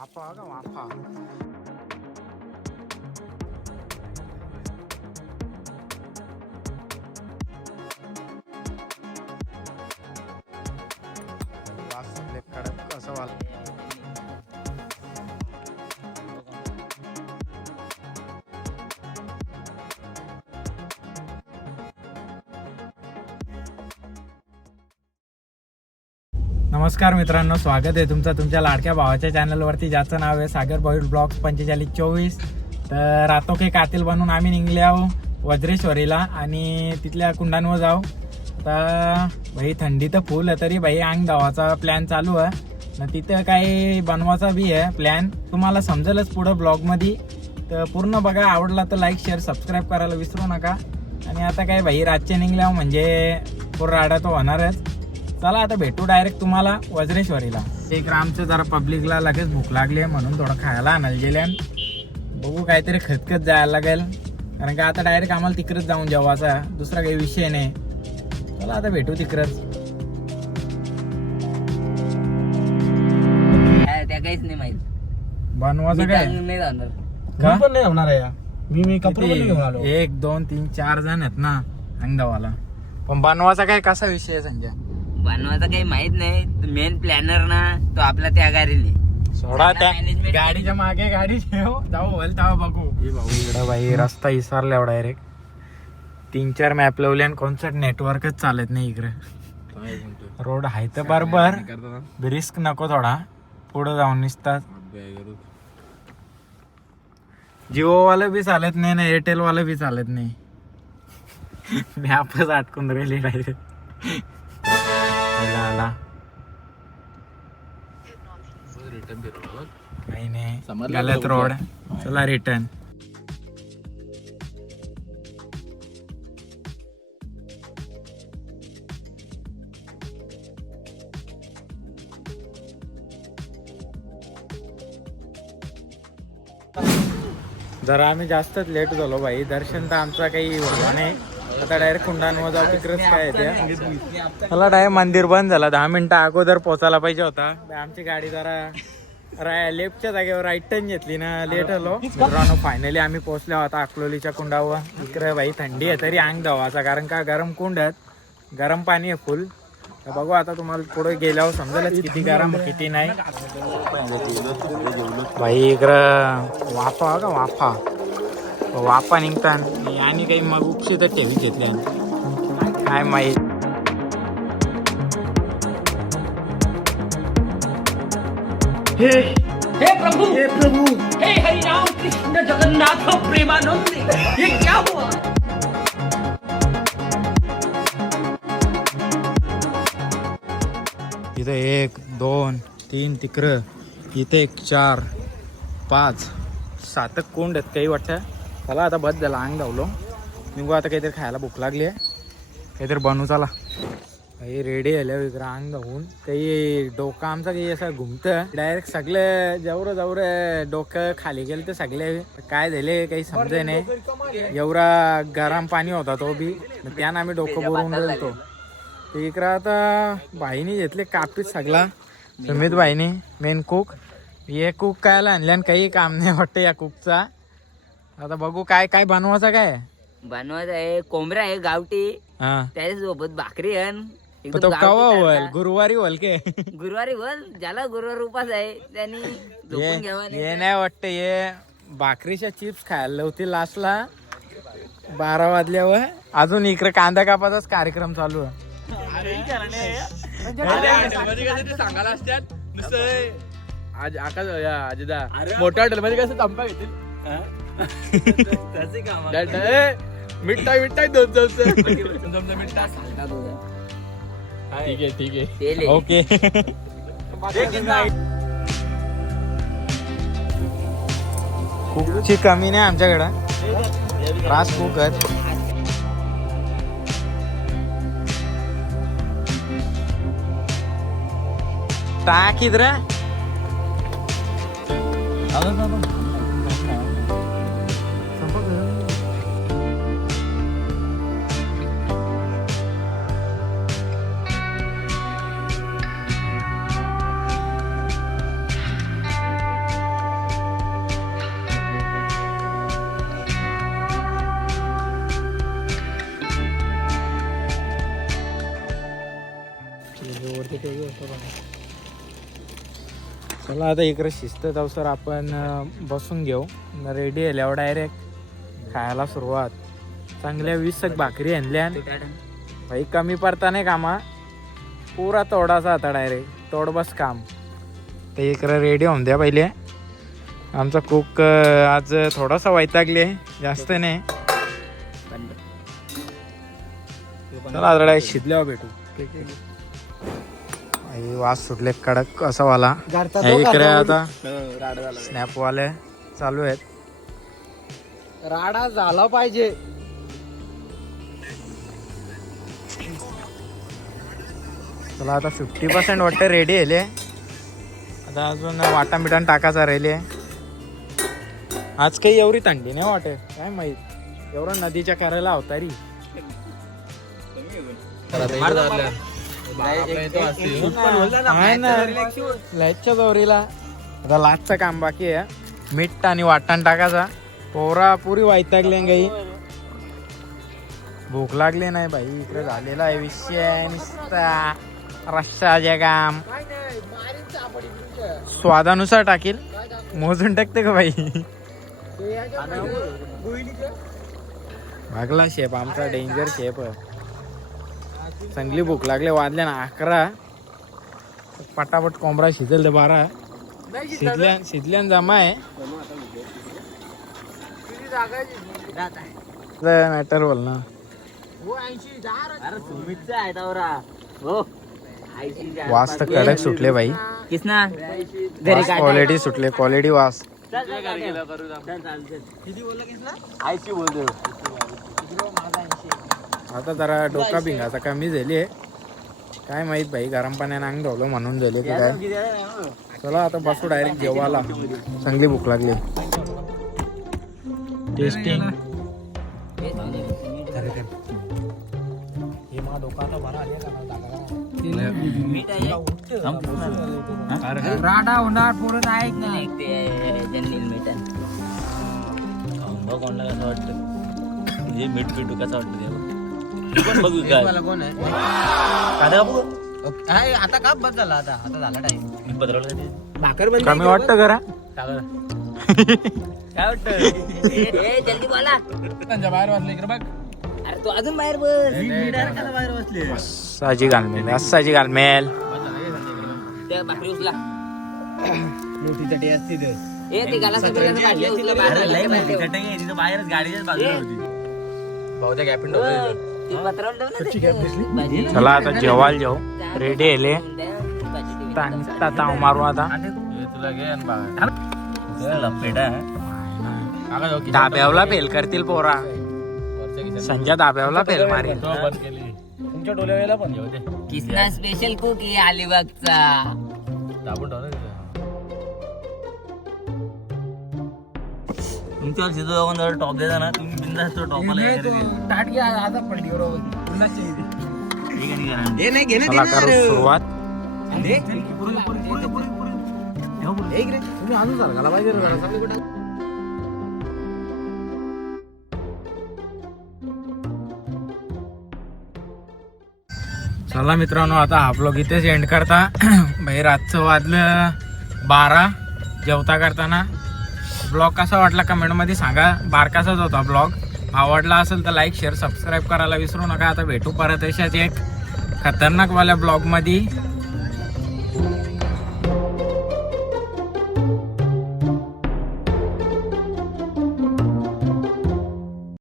वाफा का वाफा. वास लय कडक असं वाल. नमस्कार मित्रांनो, स्वागत आहे तुमचं तुमच्या लाडक्या भावाच्या चॅनलवरती, ज्याचं नाव आहे सागर बॉईल ब्लॉग्स 4524. तर रातोके कातील बनून आम्ही निघले आहो वज्रेश्वरीला आणि तिथल्या कुंडांवर जाऊ. आता भाई थंडी तर फुल आहे, तरी भाई अंग धावाचा प्लॅन चालू आहे ना. तिथं काही बनवायचा बी आहे प्लॅन, तुम्हाला समजेलच पुढं ब्लॉगमध्ये. तर पूर्ण बघा, आवडला तर लाईक शेअर सबस्क्राईब करायला विसरू नका. आणि आता काय भाई रातचे निघल्या म्हणजे पूर्ण राडा तो होणारच. चला आता भेटू डायरेक्ट तुम्हाला वज्रेश्वरीला. एक आमचं जरा पब्लिकला लगेच भूक लागली आहे म्हणून थोडं खायला आणायला गेल्या. बघू काहीतरी खतखत जायला लागेल, कारण का आता डायरेक्ट आम्हाला तिकडच जाऊन जेवायचा, दुसरा काही विषय नाही. चला आता भेटू तिकडच. त्या काहीच नाही माहित बनवायचं काय नाही जाणार. का? पण नाही होणार आहे. मी कपडे पण घेऊन आलो. 1 2 3 4 जण आहेत ना अंगदावाला. पण बनवायचा काय कसा विषय आहे संजय? बनवायचं काही माहित नाही. मेन प्लॅनर ना तो आपला त्या गाडीने सोडा त्या management- गाडीच्या मागे गाडी ठेव, जाऊ बोल तेव्हा बघू. इकडं बाई रस्ता विसरला डायरेक्ट. 3-4 मॅप लावले आणि कोणचं नेटवर्कच चालत नाही इकडे. रोड आहे तर बरोबर, रिस्क नको थोडा, पुढे जाऊन निसतात. जिओ वालं बी चालत नाही ना, एअरटेल वालं बी चालत नाही. मॅपच अटकून राहिली डायरेक्ट. आला काही नाही, गलत रोड. चला रिटर्न. जरा आम्ही जास्तच लेट झालो भाई. दर्शन तर आमचा काही होता नाही. आता डायरेक्ट कुंडांवर जाऊ, तिकडेच काय आहे त्या. मला डायरेक्ट मंदिर बंद झाला. 10 मिनिटं अगोदर पोचायला पाहिजे होता. आमची गाडी जरा लेफ्टच्या जागेवर राईट टर्न घेतली ना, लेट आलो मित्रांनो. फायनली आम्ही पोहोचलो आता अकलोलीच्या कुंडावर. इकडे भाई थंडी आहे तरी अंग धावाचा, कारण का गरम कुंड आहेत, गरम पाणी आहे फुल. तर बघू आता तुम्हाला पुढे गेल्यावर समजेलच किती गरम किती नाही. भाई इकडं वाफा का वाफा निघतात आणि काही मग उपशी तर ठेवी घेतल्या काय माहीत. हे प्रभु हे हरि राम कृष्ण जगन्नाथ प्रेमानंद, ये क्या हुआ? इथं 1 2 3 तिकडं, इथे 1 4 5 7 कोंड आहेत काही वाटतं. चला आता बस झाला, अंग धावलो. निघू आता. काहीतरी खायला भूक लागली आहे, काहीतरी बनवू. चला काही रेडी झाल्या इकडं अंग धावून. काही डोकं आमचं काही असं घुमतं डायरेक्ट. सगळे जवळ डोकं खाली गेलं तर सगळे काय झाले काही समजे नाही. एवढा गरम पाणी होता तो बी, त्यानं आम्ही डोकं बोलवून गेलो. इकडं आता भाईनी घेतले कापीत सगळा, सुमित भाईनी मेन कुक. हे कुक कायला आणले आणि काही काम नाही वाटतं या कुकचा. आता बघू काय काय बनवायचं. काय बनवायचं आहे? कोंबड्या आहे गावठी, हा त्याच्यासोबत भाकरी आहे. तो कवा होईल? गुरुवारी होईल के? गुरुवारी बोल, ज्याला गुरुवार उपास आहे त्यांनी झोपून घ्यावा. हे नाही वाटतं, हे भाकरीच्या चिप्स खायला होती लास्टला 12 वाजल्यावर. अजून इकडे कांदा कापाचाच कार्यक्रम चालू आहे. सांगायला असतात नुसतं आज आकाश आजदा मोठ्या हॉटेल मध्ये कसं तंबा घेतील. मिठाई 2 मिनिटा. ठीक आहे ओके. कुकची कमी नाही आमच्याकडं, रास कुक आहेत. टाक इधर. चला आता इकडे शिस्त सर आपण बसून घेऊ रेडी आल्यावर डायरेक्ट खायला सुरुवात. चांगल्या 20 भाकरी आणल्या भाई, कमी पडता नाही कामा, पुरा तोडाचा आता डायरेक्ट तोड बस काम. ते इकडे रेडी होऊन द्या पहिले. आमचा कुक आज थोडासा वैतागले, जास्त नाही. चला आता डायरेक्ट शिजल्यावर भेटू. वास सुटले कडक असा वाला. इकडे आता स्नॅप वाले चालू आहेत. राडा झाला पाहिजे. चला आता 50% वाटतं रेडी आहे. आता अजून वाटा मिठाण टाकायचा राहिले. आज काही एवढी थंडी नाही वाटत, काय माहित. एवढं नदीच्या करायला अवतारी लाईटच्या दोरीला. आता लास्टचं काम बाकी आहे. मीठ आणि वाटण टाकायचा. पोरा पुरी वैतागले काही, भूक लागली नाही भाई. इकडे झालेला आहे विषय नुसता रस्साचे काम. स्वादानुसार टाकील, मोजून टाकते का भाई. भागला शेप आमचा, डेंजर शेप. चांगली भूक लागले, वाजले ना 11. पटापट कोंबडा शिजल ते 12 शिजल्यान जमा आहे. मॅटर बोल ना. वास तर कडक सुटले भाई. क्वालिटी सुटले, क्वालिटी वास. आता जरा डोका भिंगाचा कमी झाली आहे, काय माहित भाई. गरम पाण्याने अंग धवलं म्हणून झाले की काय. चला आता बसू डायरेक्ट जेवायला. चांगली भूक लागली. टेस्टिंग राडा होणार पुरत आहे ना. मीठ पिटू कसं वाटतं बघू काय आता का बस झाला. आता झाला टाइम. कमी वाटतं करा. काय वाटतं जल्दी बोला. बाहेर वाजले इकडे बघ. अरे तू अजून बाहेर बस. बाहेर बसले. साजी घालमेल, असाची घालमेल. त्या भाकरी उचला. मोठी चटी असते ते. ए ते गाला सगळ्यांना बाटली उचला. बाहेरच गाडीच्याच बाजूला होती. भाऊच्या गॅपिंग चला आता जेवायला जाऊ. रेडी आहे. ताव मारू आता. तुला घे धाब्यावला फेल करतील पोरा. संजय धाब्यावला फेल मारेल. तुमच्या डोल्याला पण घेऊ दे. किसना स्पेशल कुक आहे अलिबागचा. दाबून ठेव ना. तुमच्यावर सिद्धू जाऊन जर टॉप देता ना तुम्ही बिंदास तो टॉपला चला करू सुरुवात. चला मित्रांनो, आता हा ब्लॉग इथेच एंड करता. भाई रातचं वाजलं 12 जेवता करताना. ब्लॉग कसा वाटला कमेंटमध्ये सांगा. बारकासाच होता ब्लॉग. आवडला असेल तर लाईक शेअर सबस्क्राईब करायला विसरू नका. आता भेटू परत अशाच एक खतरनाकवाल्या ब्लॉगमध्ये.